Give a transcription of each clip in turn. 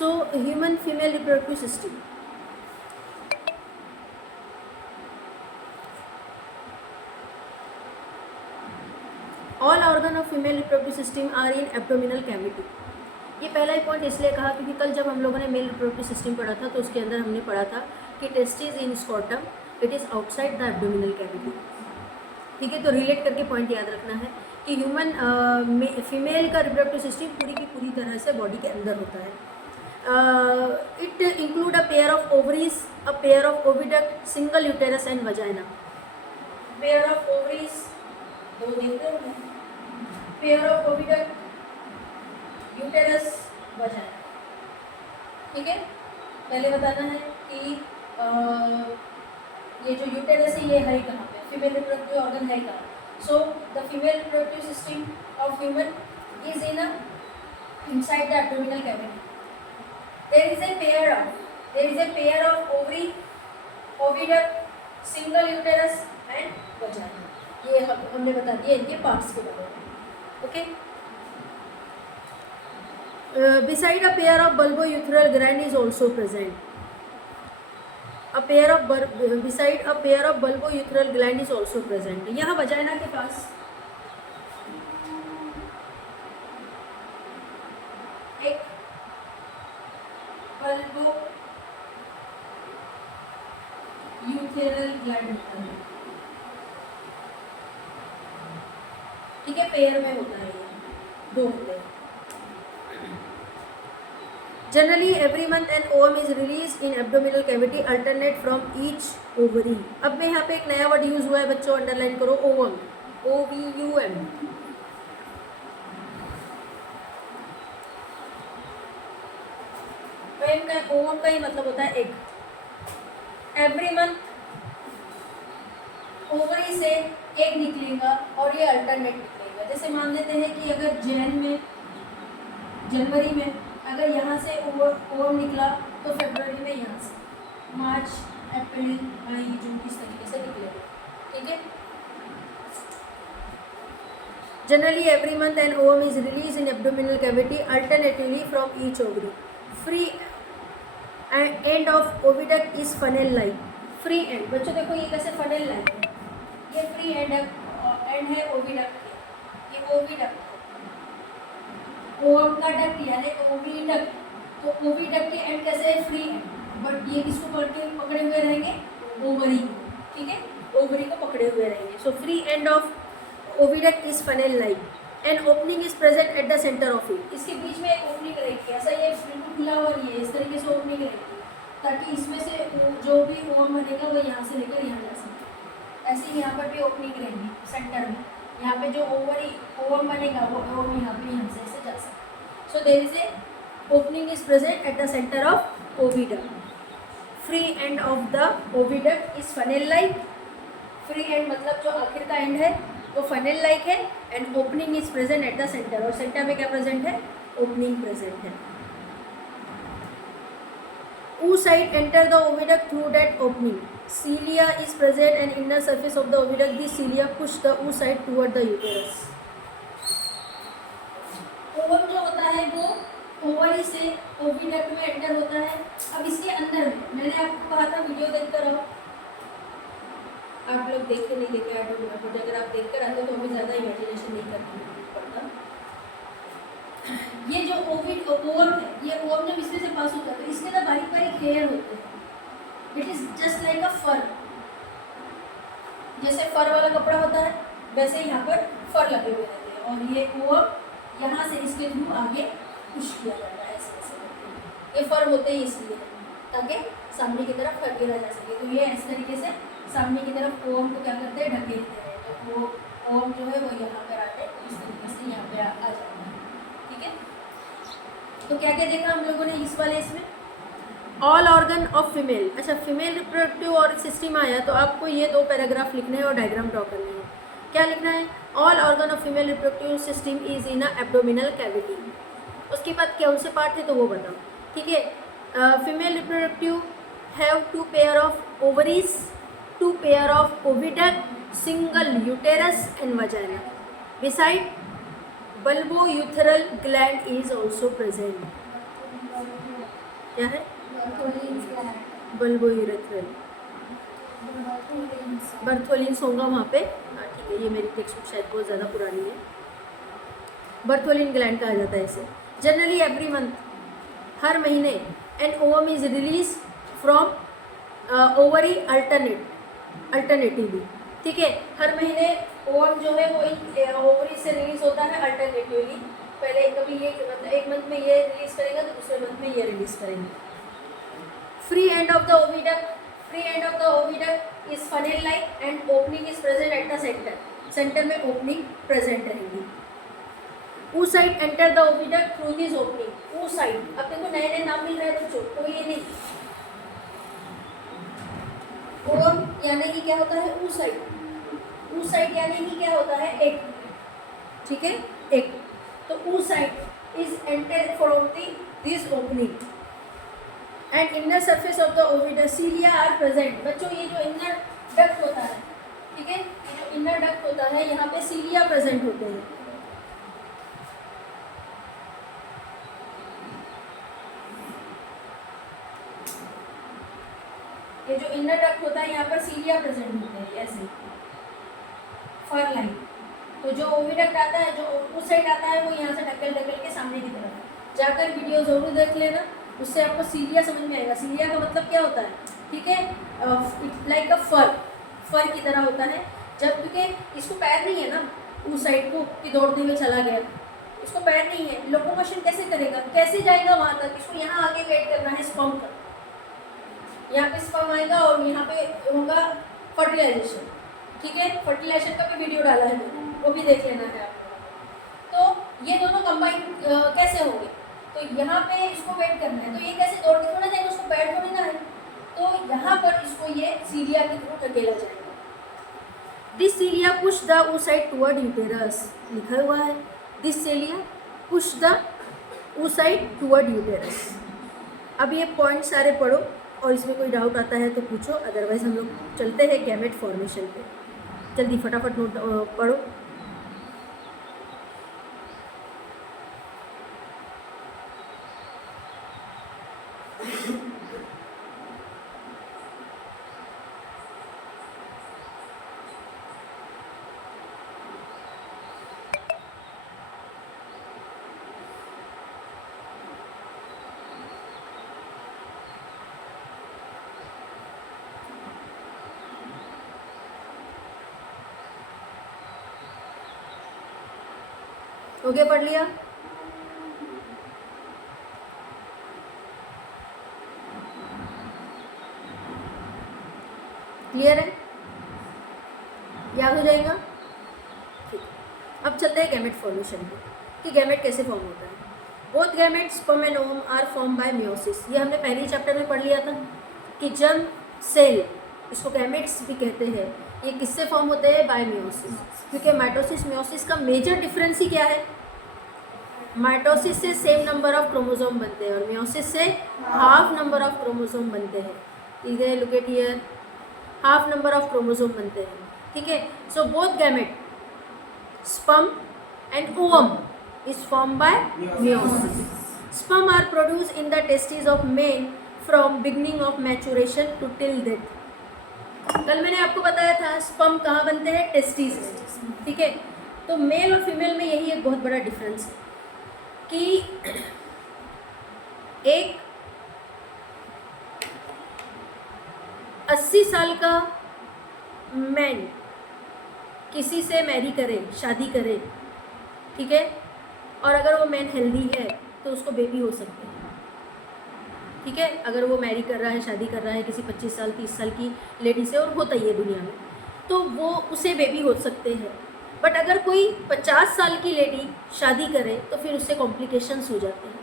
So human female reproductive system. All organ of female reproductive system are in abdominal cavity. ये पहला ही point इसलिए कहा क्योंकि कल जब हम लोगों ने मेल रिप्रोडक्टिव सिस्टम पढ़ा था तो उसके अंदर हमने पढ़ा था कि testis in scrotum it is outside the abdominal cavity. ठीक है, तो रिलेट करके पॉइंट याद रखना है कि ह्यूमन फीमेल का रिप्रोडक्टिव सिस्टम पूरी की पूरी तरह से बॉडी के अंदर होता है. It include a pair of ovaries, a pair of oviduct, single uterus and vagina. Pair of ovaries दो देखते हैं, pair of oviduct, uterus, vagina. ठीक है, पहले बताना है कि ये जो यूटेरस है ये है कहाँ पे, फीमेल रिप्रोडक्टिव ऑर्गन है कहाँ. So the female reproductive system of human is in inside the abdominal cavity. There is a pair of ovary, oviduct, single uterus and vagina. ये हमने बता दिया इनके पार्ट्स के बारे में. Okay. Beside a pair of bulbourethral gland is also present. Beside a pair of bulbourethral gland is also present. यहाँ vagina के पास एक bulbourethral ग्लैंड होता है. ठीक है, पेयर में होता है, ये दो होते हैं. Generally, every month an ovum is released in abdominal cavity, alternate from each ovary. अब में यहाँ पे एक नया वर्ड यूज हुआ है बच्चों, अंडरलाइन करो, ओवम, OVUM. ओवम का ही मतलब होता है एग. एवरी मंथ ओवरी से एग निकलेगा और ये अल्टरनेट निकलेगा. जैसे मान लेते हैं कि अगर जनवरी में अगर यहाँ से ओवम निकला तो फरवरी में यहाँ से, मार्च, अप्रैल, मई, जून, इस तरीके से निकलेगा. ठीक है. Generally every month an ovum is release in abdominal cavity alternatively from each ovary. Free end of oviduct is funnel like. Free and बच्चों देखो ये कैसे फनेल लाइक है, ये फ्री एंड है ओविडक्ट के. ये ओविडक्ट ओवम का डक्ट यानी ओविडक्ट. तो ओविडक्ट के एंड कैसे है, फ्री एंड. बट ये किसको पकड़े हुए रहेंगे, ओवरी को. ठीक है, ओवरी को पकड़े हुए रहेंगे. So free end of oviduct is funnel like and opening is present at the centre of it. इसके बीच में एक ओपनिंग रहेगी, ऐसा ये बिल्कुल खुला हुआ नहीं है, इस तरीके से ओपनिंग रहेगी ताकि इसमें से जो भी ओवम बनेगा वो यहाँ से लेकर यहाँ जा सके. ऐसे ही यहाँ पर भी ओपनिंग रहेगी सेंटर में. यहाँ पे जो ओवम बनेगा वो ओवम यहाँ पे यहाँ से ऐसे जा सकता. So there is a opening is present at the centre of oviduct. Free end of the oviduct is funnel like. Free end मतलब जो आखिर का एंड है वो फनेल लाइक है and opening is present at the centre. और centre में क्या प्रेजेंट है, ओपनिंग प्रेजेंट है. oocyte enter the oviduct through that opening. Cilia is present and inner surface of the oviduct. These cilia push the oocyte toward the uterus. Ovum जो होता है वो ovary से ओविडक्ट में एंटर होता है. अब इसके अंदर में मैंने आपको कहा था वीडियो देखते रहो. आप लोग देखे नहीं देखे आई डोंट नो, अगर आप देख कर आते तो हमें ज़्यादा इमेजिनेशन नहीं करना पड़ता. ये जो ओवम है, ये ओवम जब इसमें से पास होता है तो इसके अंदर बारीक बारीक हेयर होते हैं. It is just like a fur. जैसे फर वाला कपड़ा होता है वैसे यहाँ पर फर लगे हुए रहते हैं. और ये ओवम यहाँ से इसके थ्रू आगे पुश किया जाता है ऐसे ऐसे करके. ये फर होते ही इसलिए ताकि सामने की तरफ फर गिरा जा सके. तो ये इस तरीके से सामने की तरफ ओवम को क्या करते हैं, ढकेलते हैं. तो वो ओवम जो है वो यहाँ पर आके इस तरीके से यहाँ पे आ जाता है. ठीक है, तो क्या क्या देखा हम लोगों ने इस वाले इसमें, ऑल ऑर्गन ऑफ फीमेल. अच्छा, फीमेल रिप्रोडक्टिव और सिस्टम आया तो आपको ये दो पैराग्राफ लिखने हैं और डायग्राम ड्रॉ करने हैं. क्या लिखना है, all organ of female reproductive system is in a abdominal cavity. उसके बाद कौन से पार्ट है तो वो बताओ. ठीक है, female reproductive have 2 pair of ovaries, 2 pair of oviduct, single uterus and vagina. Beside bulbourethral gland is also present. क्या है? बर्थोलिन्स ग्लैंड, बल्बोइरेथ्रल, बर्थोलिन्स होगा वहाँ पे। हाँ ठीक है, ये मेरी टेक्स्ट बुक शायद बहुत ज़्यादा पुरानी है। बर्थोलिन ग्लैंड कहा जाता है इसे। जनरली एवरी मंथ, हर महीने, an ovum is release from ovary alternatively. ठीक है, हर महीने ओवम जो है वो ओवरी से रिलीज होता है अल्टरनेटिवली। पहले कभी ये मतलब एक मंथ में ये रिलीज करेगा तो दूसरे मंथ में ये रिलीज करेंगे। Free end of the oviduct, free end of the oviduct is funnel like and opening is present at the centre, centre में ओपनिंग प्रेजेंट रहेगी। oocyte enter the oviduct through this opening, oocyte। अब देखो नए नए नाम मिल रहे हैं बच्चों, तो ये नहीं, ओवम यानी कि क्या होता है oocyte, oocyte यानी कि क्या होता है एग, ठीक है एग। तो oocyte is enter from this opening and inner surface of the ovidus cilia are present। बच्चों ये जो inner duct होता है, ठीक है, ये जो inner duct होता है यहाँ पे cilia present होते हैं। ये जो इनर डक्ट होता है यहाँ पर सीलिया प्रेजेंट होते हैं ऐसे फर लाइन। तो जो ओविडक्ट आता है, जो उस साइड आता है, वो यहाँ से ढकेल ढकेल के सामने की तरफ जाकर वीडियो जरूर देख लेना, उससे आपको सीलिया समझ में आएगा। सीलिया का मतलब क्या होता है, ठीक है, लाइक अ फर की तरह होता है। जब क्योंकि इसको पैर नहीं है ना उस साइड को कि दौड़ते हुए चला गया, इसको पैर नहीं है, लोकोमोशन कैसे करेगा, कैसे जाएगा वहाँ तक, इसको यहाँ आगे वेट करना है स्पर्म का। यहाँ पे स्पर्म आएगा और यहाँ पे होगा फर्टिलाइजेशन, ठीक है, फर्टिलाइजेशन का भी वीडियो डाला है मैंने, वो भी देख लेना है आपको। तो ये दोनों कंबाइन कैसे होंगे, तो यहाँ पे इसको वेट करना है, तो ये कैसे दौड़ के थोड़ा जाएगा, उसको पैर थोड़ी ना है, तो यहाँ पर इसको ये सीलिया के थ्रू ढकेला जाएगा। This cilia push the oocyte toward uterus, लिखा हुआ है this cilia push the oocyte toward uterus. अब ये पॉइंट सारे पढ़ो और इसमें कोई डाउट आता है तो पूछो, अदरवाइज हम लोग चलते हैं गैमेट फॉर्मेशन पे। जल्दी फटाफट नोट पढ़ो। ओके, पढ़ लिया? क्लियर है? याद हो जाएगा? ठीक। अब चलते हैं गैमेट फॉर्मेशन पे कि गैमेट कैसे फॉर्म होता है। Both gametes sperm and ovum are form by meiosis. ये हमने पहले ही चैप्टर में पढ़ लिया था कि जर्म सेल, इसको गैमेट्स भी कहते हैं, ये किससे फॉर्म होते हैं, बाय मियोसिस। क्योंकि माइटोसिस मियोसिस का मेजर डिफरेंस ही क्या है, माइटोसिस से सेम नंबर ऑफ क्रोमोसोम बनते हैं और मियोसिस से हाफ नंबर ऑफ क्रोमोसोम बनते हैं। इधर look at here, half number of chromosome बनते हैं, ठीक है। So both gamete sperm and ovum is form by meiosis. Sperm are produce in the testis of male from beginning of maturation to till death. कल मैंने आपको बताया था sperm कहाँ बनते हैं, टेस्टिस से, ठीक है। तो मेल और फीमेल में यही एक बहुत बड़ा डिफरेंस है कि एक 80 साल का मैन किसी से मैरी करे, शादी करे, ठीक है, और अगर वो मैन हेल्दी है तो उसको बेबी हो सकते हैं, ठीक है। अगर वो मैरी कर रहा है, शादी कर रहा है किसी 25 साल 30 साल की लेडी से, और होता ही है दुनिया में, तो वो उसे बेबी हो सकते हैं। बट अगर कोई 50 साल की लेडी शादी करे तो फिर उससे कॉम्प्लिकेशंस हो जाते हैं,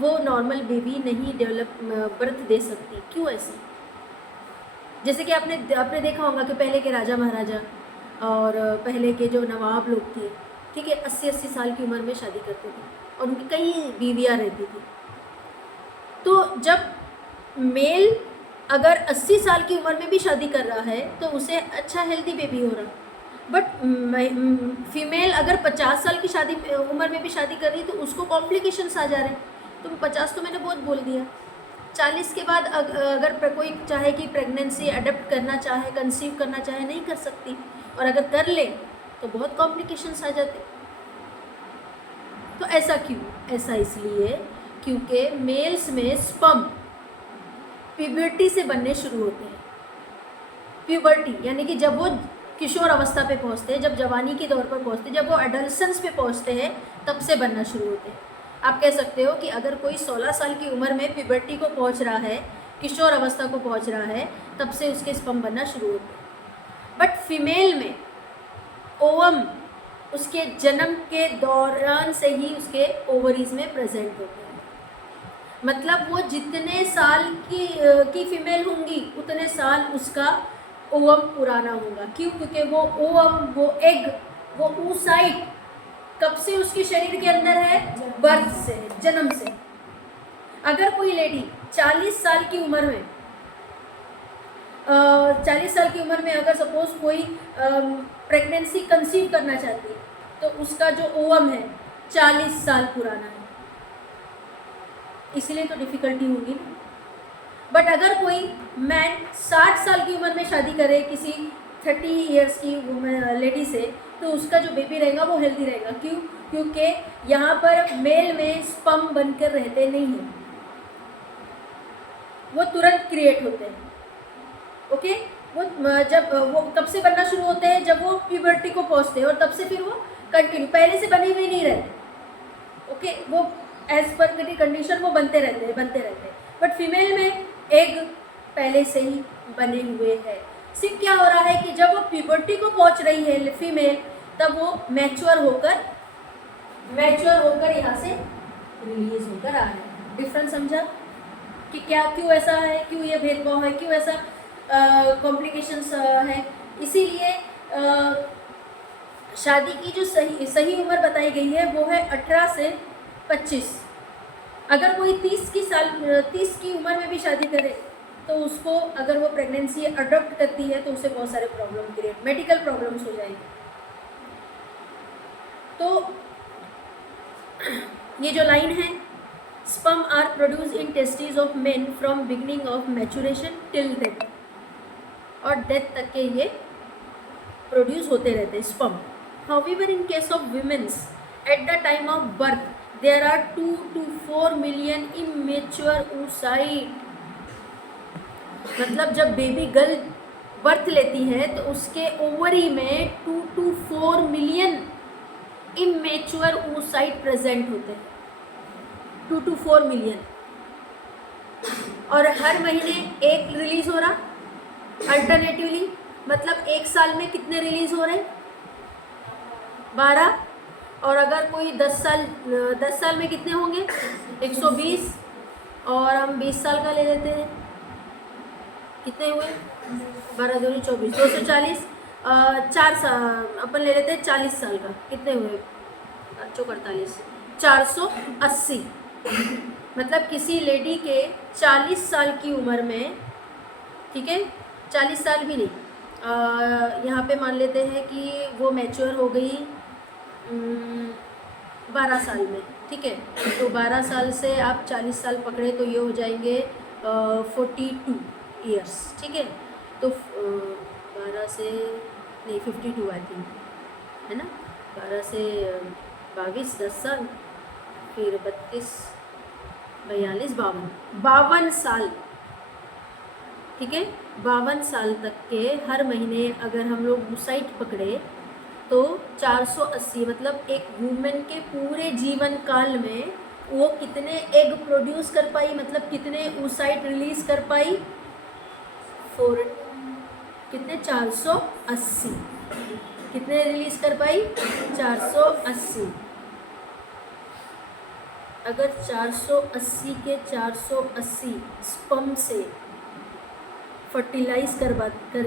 वो नॉर्मल बेबी नहीं डेवलप बर्थ दे सकती। क्यों ऐसे? जैसे कि आपने देखा होगा कि पहले के राजा महाराजा और पहले के जो नवाब लोग थे, ठीक है, 80-80 साल की उम्र में शादी करते थे और उनकी कई बीवियाँ रहती थी। तो जब मेल अगर 80 साल की उम्र में भी शादी कर रहा है तो उसे अच्छा हेल्दी बेबी हो रहा, बट फीमेल अगर 50 साल की शादी उम्र में भी शादी कर रही तो उसको कॉम्प्लिकेशंस आ जा रहे हैं। तो 50 तो मैंने बहुत बोल दिया, 40 के बाद अगर कोई चाहे कि प्रेगनेंसी अडॉप्ट करना चाहे, कंसीव करना चाहे, नहीं कर सकती, और अगर कर ले तो बहुत कॉम्प्लिकेशंस आ जाते। तो ऐसा क्यों? ऐसा इसलिए क्योंकि मेल्स में स्पर्म प्यूबर्टी से बनने शुरू होते हैं। प्यूबर्टी यानी कि जब वो किशोर अवस्था पे पहुंचते हैं, जब जवानी के दौर पर पहुंचते हैं, जब वो एडल्सेंस पे पहुंचते हैं, तब से बनना शुरू होते हैं। आप कह सकते हो कि अगर कोई 16 साल की उम्र में प्यूबर्टी को पहुंच रहा है, किशोर अवस्था को पहुंच रहा है, तब से उसके स्पर्म बनना शुरू होते हैं। बट फीमेल में ओवम उसके जन्म के दौरान से ही उसके ओवरीज में प्रेजेंट होते हैं। मतलब वो जितने साल की फीमेल होंगी उतने साल उसका ओवम पुराना होगा। क्यों? क्योंकि वो ओवम, वो एग, वो oocyte कब से उसके शरीर के अंदर है? बर्थ से, जन्म से। अगर कोई लेडी 40 साल की उम्र में 40 साल की उम्र में अगर सपोज कोई प्रेगनेंसी कंसीव करना चाहती है, तो उसका जो ओवम है 40 साल पुराना है, इसलिए तो डिफ़िकल्टी होगी ना। बट अगर कोई मैन 60 साल की उम्र में शादी करे किसी 30 इयर्स की लेडी से, तो उसका जो बेबी रहेगा वो हेल्दी रहेगा। क्यों? क्योंकि यहाँ पर मेल में स्पर्म बनकर रहते नहीं हैं, वो तुरंत क्रिएट होते हैं। ओके, वो जब वो कब से बनना शुरू होते हैं? जब वो प्यूबर्टी को पहुँचते हैं, और तब से फिर वो कंटिन्यू, पहले से बने हुए नहीं रहते। ओके, वो एज पर कंडीशन वो बनते रहते हैं। बट फीमेल में एग पहले से ही बने हुए हैं। सिर्फ क्या हो रहा है कि जब वो प्यूबर्टी को पहुंच रही है फीमेल, तब वो मैच्योर होकर यहाँ से रिलीज होकर आ रहे हैं। डिफरेंस समझा कि क्या, क्यों ऐसा है, क्यों ये भेदभाव है, क्यों ऐसा कॉम्प्लिकेशंस है? इसीलिए शादी की जो सही उम्र बताई गई है वो है 18 से 25। अगर कोई 30 की उम्र में भी शादी करे, तो उसको अगर वो प्रेगनेंसी अडॉप्ट करती है तो उसे बहुत सारे प्रॉब्लम क्रिएट, मेडिकल प्रॉब्लम्स हो जाएंगे। तो ये जो लाइन है, sperm are produce in testis of men from beginning of maturation till death, और डेथ तक के ये प्रोड्यूस होते रहते हैं sperm. However in case of womens at the time of birth there are 2 to 4 million immature oocyte। मतलब जब baby girl birth लेती है तो उसके ओवरी में 2 to 4 million immature oocyte present होते हैं। 2 to 4 मिलियन, और हर महीने एक रिलीज हो रहा अल्टरनेटिवली। मतलब एक साल में कितने रिलीज हो रहे? 12। और अगर कोई 10 साल में कितने होंगे? 120। और हम 20 साल का ले लेते हैं, कितने हुए? 12 दूनी 24, 240। 4 साल अपन ले लेते हैं 40 साल का, कितने हुए? 48, 480। मतलब किसी लेडी के 40 साल की उम्र में, ठीक है, 40 साल भी नहीं, यहाँ पे मान लेते हैं कि वो मैच्योर हो गई 12 साल में, ठीक है। तो 12 साल से आप 40 साल पकड़े तो ये हो जाएंगे 42 ईयर्स, ठीक है। तो 12 से नहीं 52 आई थिंक, है ना। 12 से 22, 10 साल, फिर 32, 42, 52 साल, ठीक है। 52 साल तक के हर महीने अगर हम लोग oocyte पकड़े तो 480, मतलब एक वुमेन के पूरे जीवन काल में वो कितने एग प्रोड्यूस कर पाई, मतलब कितने oocyte रिलीज कर पाई? 4, कितने? 480। कितने रिलीज कर पाई? 480। अगर 480 के 480 स्पर्म से फर्टिलाइज कर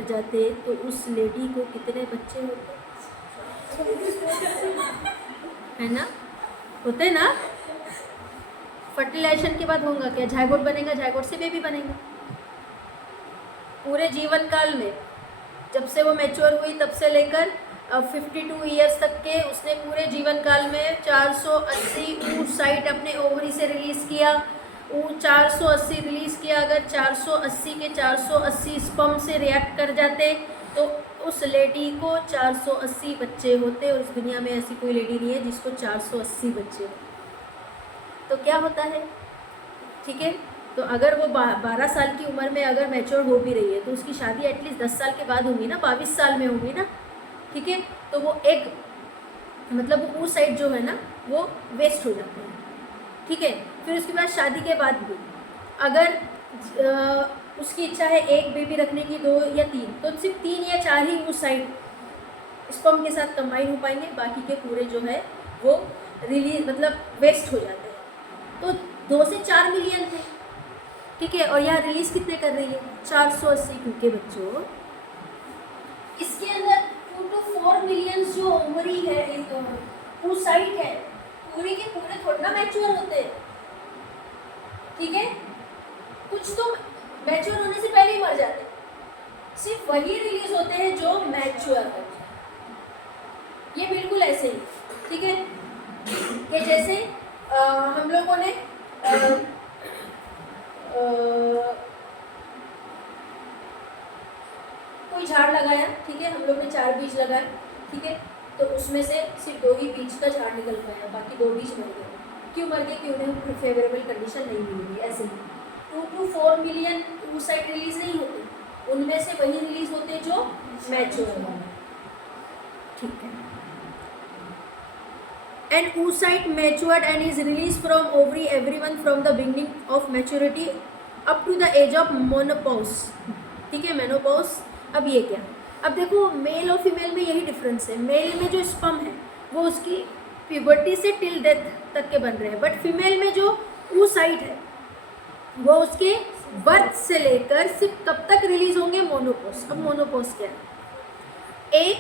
जाते तो उस लेडी को कितने बच्चे होते? है ना, होते ना। फर्टिलाइजेशन के बाद होगा क्या? जायगोट बनेगा, जायगोट से बेबी बनेगा। पूरे जीवन काल में जब से वो मैच्योर हुई तब से लेकर 52 ईयर्स तक के उसने पूरे जीवन काल में 480 oocyte अपने ओवरी से रिलीज किया, वो 480 रिलीज़ किया, अगर 480 के 480 स्पर्म से रिएक्ट कर जाते तो उस लेडी को 480 बच्चे होते, और इस दुनिया में ऐसी कोई लेडी नहीं है जिसको 480 बच्चे हो। तो क्या होता है, ठीक है, तो अगर वो 12 साल की उम्र में अगर मैच्योर हो भी रही है तो उसकी शादी एटलीस्ट 10 साल के बाद होगी ना, 22 साल में होगी ना, ठीक है। तो वो एक मतलब वो साइड जो है ना वो वेस्ट हो जाते हैं, ठीक है। फिर उसके बाद शादी के बाद भी अगर उसकी इच्छा है एक बेबी रखने की, 2 या 3, तो सिर्फ 3 या 4 ही उस साइड स्पर्म के साथ कंबाइन हो पाएंगे, बाकी के पूरे जो है वो रिलीज मतलब वेस्ट हो जाते हैं। तो 2 से 4 मिलियन थे, ठीक है, और यहाँ रिलीज कितने कर रही है, 480, क्योंकि बच्चों इसके अंदर 2 to 4 मिलियन जो ओवरी है, उस साइड है, पूरे के पूरे थोड़ा ना मैच्योर होते हैं, ठीक है। कुछ तो मैच्योर होने से पहले ही मर जाते हैं, सिर्फ वही रिलीज होते हैं जो मैच्योर है। ये बिल्कुल ऐसे ही, ठीक है, कि जैसे हम लोगों ने कोई झाड़ लगाया, ठीक है, हम लोग ने 4 बीज लगाए, ठीक है, तो उसमें से सिर्फ 2 ही बीज का झाड़ निकल पाया, बाकी 2 बीज मर गए। क्यों मर गए, क्यों उन्हें फेवरेबल कंडीशन नहीं मिली। ऐसे ही 2 to 4 मिलियन oocyte रिलीज नहीं होते, उनमें से वही रिलीज होते जो मैच्योर है, ठीक है। An oocyte matured and is released from ovary everyone from the beginning of maturity up to the age of menopause, ठीक है, मेनोपॉज। अब ये क्या, अब देखो मेल और फीमेल में यही डिफरेंस है। मेल में जो स्पर्म है वो उसकी प्यूबर्टी से टिल डेथ तक के बन रहे हैं, बट फीमेल में जो oocyte है वो उसके बर्थ से लेकर सिर्फ कब तक रिलीज होंगे, मोनोपॉज। अब मोनोपॉज क्या है, एक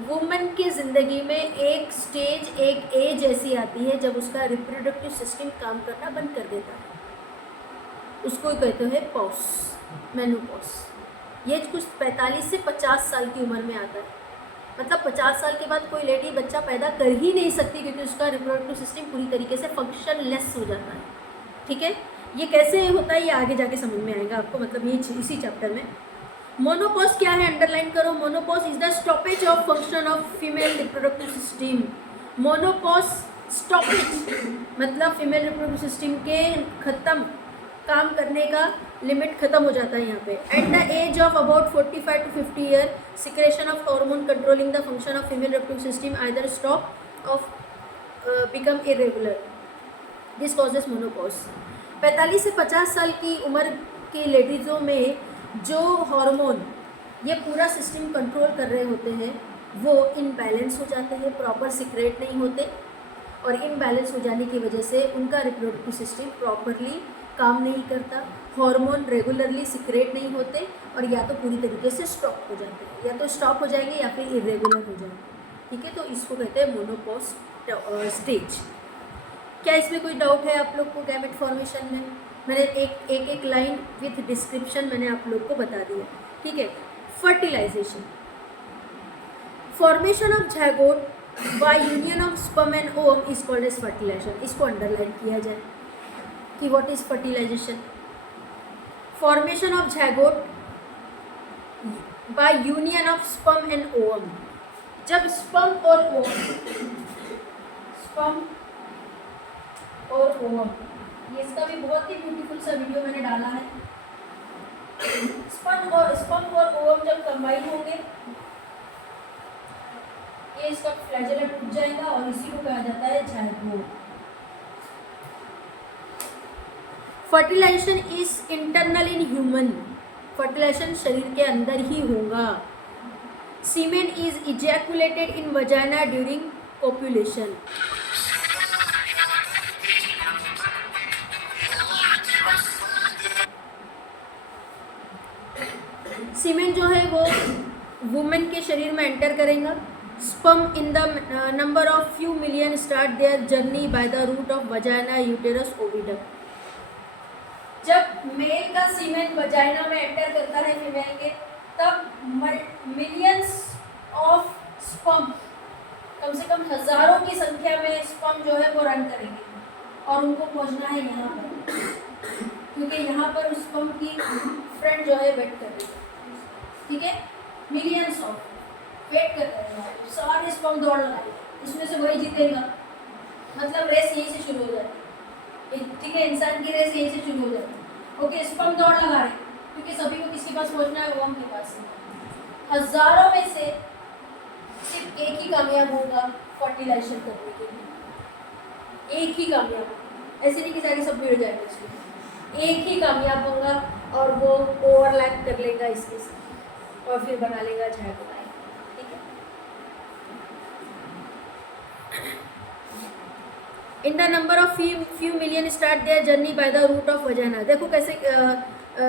वुमन की ज़िंदगी में एक स्टेज, एक एज ऐसी आती है जब उसका रिप्रोडक्टिव सिस्टम काम करना बंद कर देता है, उसको कहते हैं पॉज, मेनोपॉज। ये कुछ 45 से 50 साल की उम्र में आता है, मतलब 50 साल के बाद कोई लेडी बच्चा पैदा कर ही नहीं सकती क्योंकि उसका रिप्रोडक्टिव सिस्टम पूरी तरीके से फंक्शनलेस हो जाता है, ठीक है। ये कैसे होता है ये आगे जाके समझ में आएगा आपको, मतलब ये इसी चैप्टर में। मोनोपॉज क्या है, अंडरलाइन करो, menopause is the stoppage of function of female reproductive system. Menopause stoppage मतलब फीमेल रिप्रोडक्टिव सिस्टम के खत्म, काम करने का लिमिट खत्म हो जाता है यहाँ पे। At the age of about 45 to 50 year secretion of hormone controlling the function of female reproductive system either stop of become irregular, this causes menopause. 45 से 50 साल की उम्र की लेडीज़ों में जो हार्मोन ये पूरा सिस्टम कंट्रोल कर रहे होते हैं वो इनबैलेंस हो जाते हैं, प्रॉपर सिक्रेट नहीं होते, और इनबैलेंस हो जाने की वजह से उनका रिप्रोडक्टिव सिस्टम प्रॉपरली काम नहीं करता, हार्मोन रेगुलरली सिक्रेट नहीं होते, और या तो पूरी तरीके से स्टॉप हो जाते हैं, या तो स्टॉप हो जाएंगे या फिर इरेगुलर हो जाएंगे, ठीक है। तो इसको कहते हैं मोनोपॉज स्टेज। क्या इसमें कोई डाउट है आप लोग को गैमेट फॉर्मेशन में? मैंने एक लाइन विथ डिस्क्रिप्शन मैंने आप लोग को बता दिया, ठीक है। Fertilisation, formation of zygote by union of sperm and ovum is called as fertilisation. इसको अंडरलाइन किया जाए कि what is fertilisation. Formation of zygote by union of sperm and ovum, जब स्पर्म और ओवम, ये इसका भी बहुत ही ब्यूटीफुल सा वीडियो मैंने डाला है। स्पर्म और ओवम जब कंबाइन होंगे ये इसका फ्लैजेला टूट जाएगा और इसी को कहा जाता है zygote. Fertilisation is internal in human, fertilisation शरीर के अंदर ही होगा। Semen is ejaculated in vagina during copulation. Semen जो है वो वुमेन के शरीर में एंटर करेगा। Sperm in the number of few million start their journey by the route of vagina uterus ओविडम। जब मेल का सीमेन वजाइना में एंटर करता है फीमेल के, तब मिलियंस ऑफ स्पर्म, कम से कम हजारों की संख्या में स्पर्म जो है वो रन करेंगे और उनको पहुंचना है यहाँ पर। क्योंकि यहाँ पर उस स्पर्म की फ्रेंड जो है वेट कर रही है, ठीक है, मिलियंस ऑफ वेट कर रहे हैं, सारे स्पर्म दौड़ लगाए, इसमें से वही जीतेगा, मतलब रेस यहीं से शुरू हो जाती है, ठीक है, इंसान की रेस यहीं से शुरू हो जाती है। ओके, स्पर्म दौड़ लगा रहे क्योंकि सभी को किसके पास पहुंचना है, ओवम के पास। हजारों में से सिर्फ एक ही कामयाब होगा फर्टिलाइजेशन करने के लिए, एक ही कामयाब, ऐसे नहीं कि सारे सब भिड़ जाएंगे इसमें, एक ही कामयाब होगा और वो ओवरलैप कर लेगा इसके साथ और फिर बना लेगा झायगोट, ठीक है। In the number of few million start their journey by the route of vagina. देखो कैसे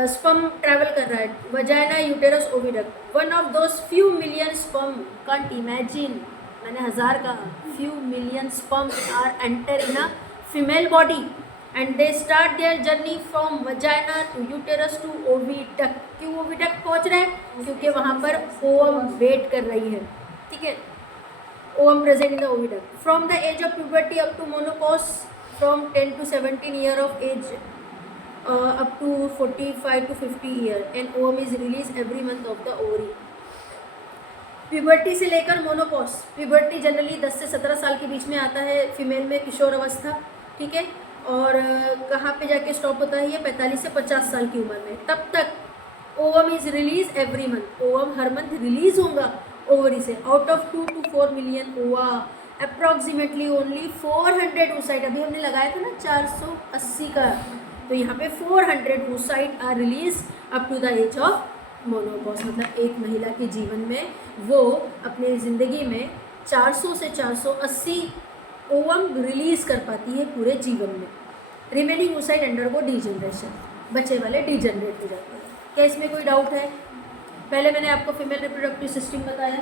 स्पर्म ट्रैवल कर रहा है, vagina, uterus, oviduct. One of those few million sperm, can't imagine, मैंने हजार कहा, few million sperm are enter in a female body and they start their journey from vagina to uterus to oviduct. क्यों oviduct पहुंच रहा है? क्योंकि वहाँ पर ओवम वेट कर रही है, ठीक है, ovum present in the oviduct. From the age of puberty up to menopause, from 10 to 17 year of age up to 45 to 50 year, and ovum is released every month of the ovary. Puberty से लेकर menopause, puberty generally 10 से 17 साल के बीच में आता है female में, किशोर अवस्था, ठीक है, और कहाँ पे जाके स्टॉप होता है ये 45 से 50 साल की उम्र में। तब तक ovum is release every month, ovum her month release होगा ओवरी से। आउट ऑफ 2 to 4 मिलियन ओवा, अप्रॉक्सीमेटली ओनली 400 oocyte, अभी हमने लगाया था ना 480 का, तो यहाँ पे 400 oocyte are release up to the age of menopause. मतलब एक महिला के जीवन में वो अपने ज़िंदगी में 400 से 480 ओवम रिलीज कर पाती है पूरे जीवन में। रिमेनिंग oocyte अंडरगो डीजनरेशन, बच्चे वाले डीजनरेट हो जाते हैं। क्या इसमें कोई डाउट है? पहले मैंने आपको फीमेल रिप्रोडक्टिव सिस्टम बताया,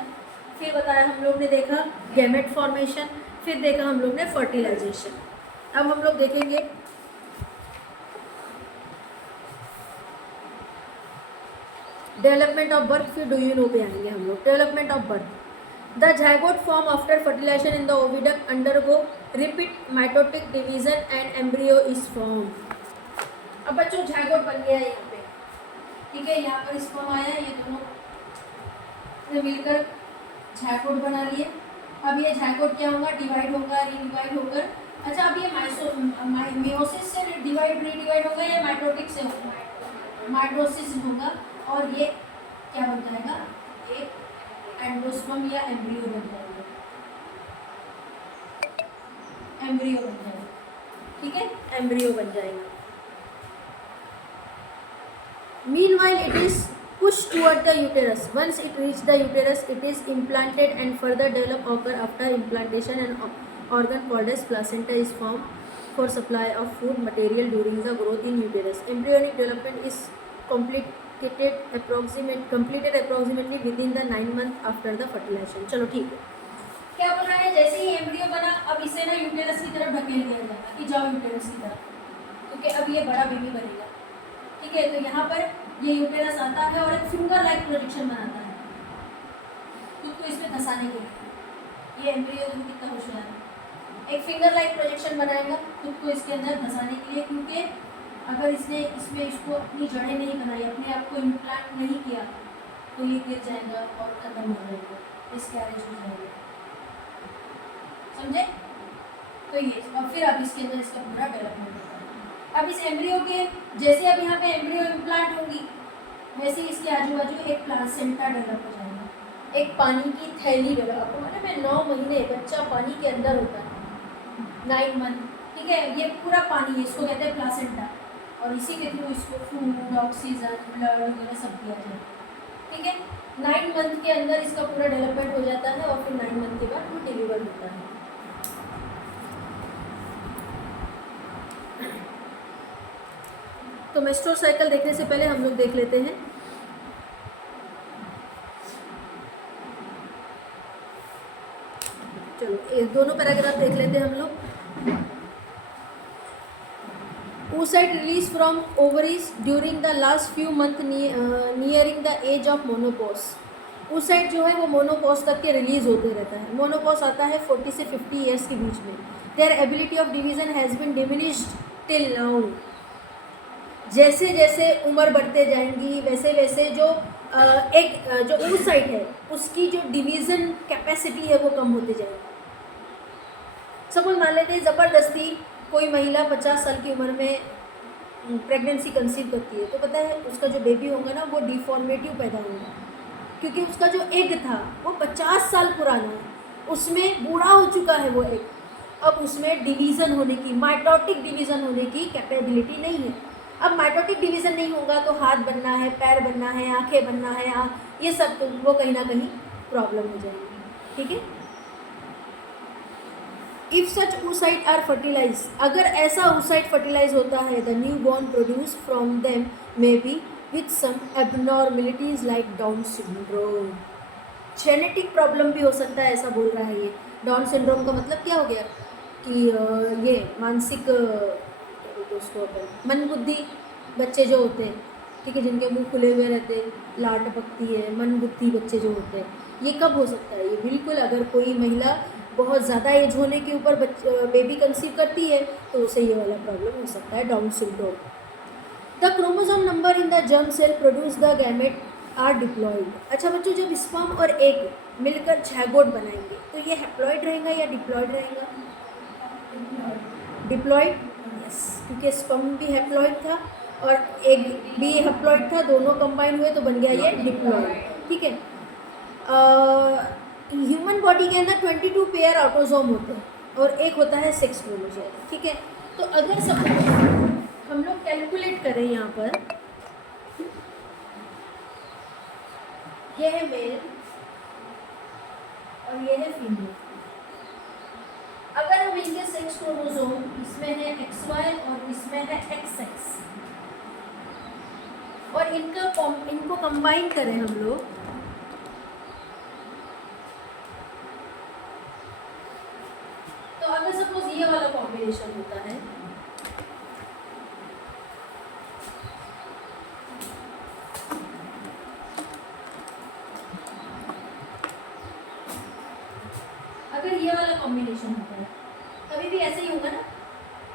फिर बताया हम लोग ने देखा गैमेट फॉर्मेशन, फिर देखा हम लोग ने फर्टिलाइजेशन। अब हम लोग देखेंगे डेवलपमेंट ऑफ बर्थ, फिर डू यू नो पे आएंगे हम लोग। Development of birth, the zygote form after fertilisation in the oviduct undergo repeat mitotic division and embryo is form. अब बच्चों जाइगोट बन गया है यहाँ पे, ठीक है, यहाँ पर स्पर्म आया, ये दोनों ने मिलकर जाइगोट बना लिए। अब ये जाइगोट क्या होगा, डिवाइड होगा, रीडिवाइड होकर, अच्छा अब ये मेयोसिस से डिवाइड रीडिवाइड होगा या माइटोटिक से होगा, माइटोसिस होगा, और ये क्या बन जाएगा, एक एंडोस्पर्म या एम्ब्रियो बन जाएगा, एम्ब्रियो बन जाएगा, ठीक है, एम्ब्रियो बन जाएगा। Meanwhile, it is pushed toward the uterus. Once it reaches the uterus, it is implanted and further develop occur after implantation. An organ called as placenta is formed for supply of food material during the growth in uterus. Embryonic development is completed approximately within the 9 months after the fertilization. चलो ठीक है, क्या बोल रहा है, जैसे ही embryo बना अब इसे ना यूटेरस की तरफ ढकेल दिया जाएगा कि जाओ यूटेरस की तरफ, क्योंकि अब ये बड़ा बेबी बनेगा, ठीक है। तो यहाँ पर ये यूटेरस आता है और एक फिंगर लाइक प्रोजेक्शन बनाता है खुद को इसमें धंसाने के लिए। ये एम्ब्रियो कितना होशियार है, एक फिंगर लाइक प्रोजेक्शन बनाएगा खुद को इसके अंदर धंसाने के लिए, क्योंकि अगर इसने इसमें इसको अपनी जड़ें नहीं बनाई, अपने आप को इम्प्लांट नहीं किया, तो ये गिर जाएगा और खत्म हो जाएगा, मिसकैरेज हो जाएगा, समझे। तो ये और फिर अब इसके अंदर इसका पूरा डेवलपमेंट होगा। अब इस एम्ब्रियो के जैसे अब यहाँ पे एम्ब्रियो इम्प्लांट होगी, वैसे इसके आजू बाजू एक प्लासेंटा डेवलप हो जाएगा, एक पानी की थैली डेवलप। आपको मालूम है 9 महीने बच्चा पानी के अंदर होता है, 9 मंथ, ठीक है, ये पूरा पानी है, इसको कहते हैं प्लासेंटा, और इसी के थ्रू इसको फूड, ऑक्सीजन, ब्लड वगैरह सब दिया जाए, ठीक है। 9 मंथ के अंदर इसका पूरा डेवलपमेंट हो जाता है और फिर 9 मंथ के बाद वो डिलीवर होता है। तो मेस्ट्रुअल साइकिल देखने से पहले हम लोग देख लेते हैं चलो दोनों पैराग्राफ देख लेते हैं हम लोग। oocyte release from ovaries during the last few months nearing the age of menopause। oocyte जो है वो मोनोपॉज तक के रिलीज होते रहता है। मोनोपॉज आता है 40 से 50 ईयर्स के बीच में। Their ability of division has been diminished till now. जैसे जैसे उम्र बढ़ते जाएंगी वैसे वैसे जो जो oocyte है उसकी जो डिवीज़न कैपेसिटी है वो कम होते जाएगी। सपोज मान लेते हैं ज़बरदस्ती कोई महिला 50 साल की उम्र में प्रेगनेंसी कंसीव करती है, तो पता है उसका जो बेबी होगा ना वो डिफॉर्मेटिव पैदा होगा, क्योंकि उसका जो एग था वो 50 साल पुराना है, उसमें बूढ़ा हो चुका है वो एग। अब उसमें डिवीज़न होने की, माइटोटिक डिवीज़न होने की कैपेबिलिटी नहीं है। अब माइटोटिक डिवीज़न नहीं होगा तो हाथ बनना है, पैर बनना है, आंखें बनना है, ये सब तो वो कहीं ना कहीं प्रॉब्लम हो जाएगी। ठीक है। If such oocyte are fertilise, अगर ऐसा oocyte फर्टिलाइज होता है the new born produce from them may be with some abnormalities like down syndrome. Genetic problem भी हो सकता है, ऐसा बोल रहा है ये। डाउन सिंड्रोम का मतलब क्या हो गया कि ये मानसिक क्या बोलते हैं उसको अपन, मन बुद्धि बच्चे जो होते हैं, ठीक है, जिनके मुंह खुले हुए रहते हैं, लार टपकती है, मन बुद्धि बच्चे जो होते हैं, ये कब हो सकता है? ये बिल्कुल अगर कोई महिला बहुत ज़्यादा एज होने के ऊपर बेबी कंसीव करती है तो उसे ये वाला प्रॉब्लम हो सकता है, down syndrome. The chromosome number in the germ cell produce the gamete are diploid. अच्छा बच्चों, जब स्पर्म और एग मिलकर ज़ायगोट बनाएंगे तो ये हैप्लॉइड रहेगा या डिप्लॉइड रहेगा? डिप्लॉइड, यस, क्योंकि स्पर्म भी हैप्लॉइड था और एग भी हैप्लॉइड था, दोनों कंबाइन हुए तो बन गया ये डिप्लॉइड। ठीक है। ह्यूमन बॉडी के अंदर 22 पेयर ऑटोजोम होते हैं और एक होता है सेक्स क्रोमोसोम। ठीक है। तो अगर सपोज हम लोग कैलकुलेट करें यहाँ पर, ये है मेल और ये है फीमेल। अगर हम इनके सेक्स क्रोमोसोम, इसमें है XY और इसमें है XX, और इनको कंबाइन करें हम लोग, तो अगर सपोज ये वाला कॉम्बिनेशन होता है, अगर ये वाला कॉम्बिनेशन होता है, कभी भी ऐसे ही होगा ना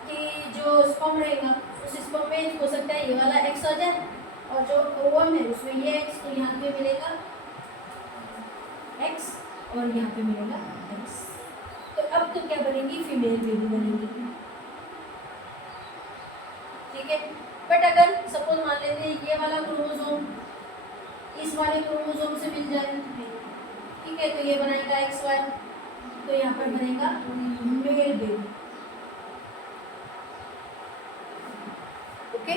कि जो स्पर्म रहेगा उस स्पर्म में हो सकता है ये वाला X आ जाए और जो ओवम है उसमें ये X, तो यहाँ पे मिलेगा X और यहाँ पे मिलेगा X। तो अब तो क्या बनेगी? फीमेल बेबी बनेगी। ठीक है। बट अगर सपोज मान लेते हैं ये वाला क्रोमोसोम इस वाले क्रोमोसोम से मिल जाए, ठीक है, तो ये बनेगा XY, तो यहाँ पर बनेगा मेल बेबी। ओके।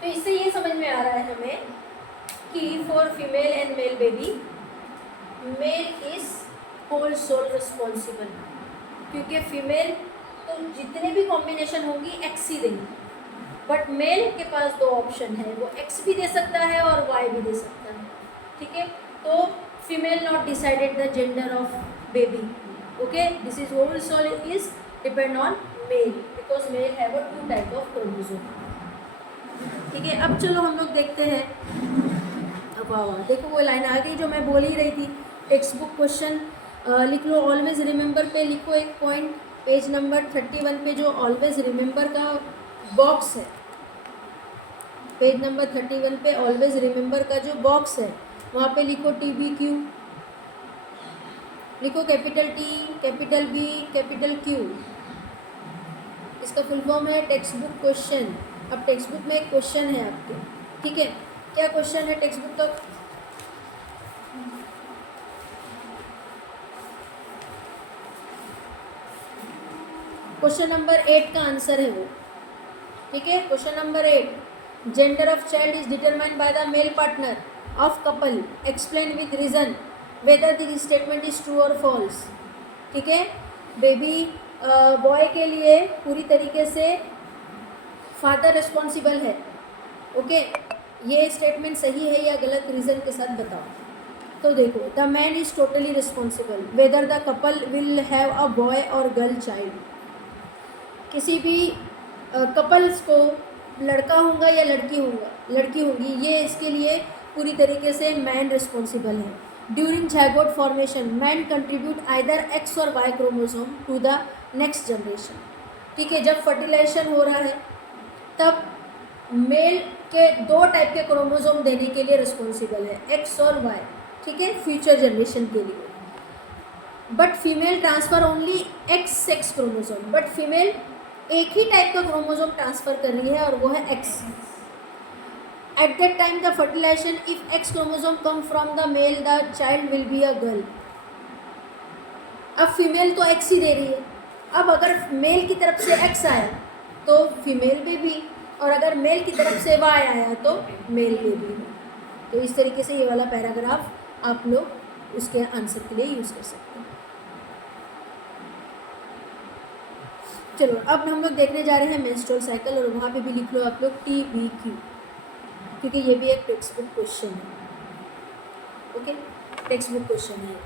तो इससे ये समझ में आ रहा है हमें कि for female and male baby, male is whole sole responsible, क्योंकि फीमेल तो जितने भी कॉम्बिनेशन होंगी X ही देंगी, बट मेल के पास दो ऑप्शन है, वो X भी दे सकता है और Y भी दे सकता है। ठीक है। तो female not decided the gender of baby. Okay, this is whole sole is depend on male because male have a 2 type of chromosome. ठीक है। अब चलो हम लोग देखते हैं, अब देखो वो लाइन आ गई जो मैं बोल ही रही थी। टेक्स्ट बुक क्वेश्चन लिख लो, ऑलवेज रिमेंबर पे लिखो एक पॉइंट, पेज नंबर 31 पे जो ऑलवेज रिमेंबर का बॉक्स है, पेज नंबर 31 पे ऑलवेज रिमेंबर का जो बॉक्स है वहाँ पे लिखो TBQ, लिखो capital T, capital B, capital Q। इसका फुल फॉर्म है टेक्स्ट बुक क्वेश्चन। अब टेक्स्ट बुक में एक क्वेश्चन है आपके, ठीक है, क्या क्वेश्चन है टेक्स्ट बुक का? क्वेश्चन नंबर 8 का आंसर है वो। ठीक है। Question number 8, gender of child is determined by the male partner of couple, explain with reason whether this statement is true और फॉल्स। ठीक है। बेबी बॉय के लिए पूरी तरीके से फादर रिस्पॉन्सिबल है। ओके, ये स्टेटमेंट सही है या गलत, रीज़न के साथ बताओ। तो देखो, the man is totally responsible whether the couple will have a boy और गर्ल चाइल्ड। किसी भी कपल्स को लड़का होगा या लड़की होगी, ये इसके लिए पूरी तरीके से मैन रिस्पॉन्सिबल है। During zygote formation man contribute either X और Y chromosome to the next generation. ठीक है। जब फर्टिलाइजेशन हो रहा है तब मेल के 2 टाइप के क्रोमोसोम देने के लिए रिस्पॉन्सिबल है, एक्स और वाई, ठीक है, फ्यूचर जनरेशन के लिए। But female transfer only X sex chromosome, but female एक ही टाइप का क्रोमोसोम ट्रांसफ़र कर रही है और वो है X. At that time the fertilisation, if X chromosome come from the male the child will be a girl. अब फीमेल तो एक्स ही दे रही है, अब अगर मेल की तरफ से एक्स आया तो फीमेल में भी, और अगर मेल की तरफ से वाई आया तो मेल में भी। तो इस तरीके से ये वाला पैराग्राफ आप लोग उसके आंसर के लिए यूज़ कर सकते हैं। चलो अब हम लोग देखने जा रहे हैं मेंस्ट्रुअल साइकिल, और वहाँ पे भी लिख लो आप लोग TBQ, क्योंकि ये भी एक टेक्स्ट बुक क्वेश्चन है। ओके, टेक्स्ट बुक क्वेश्चन है।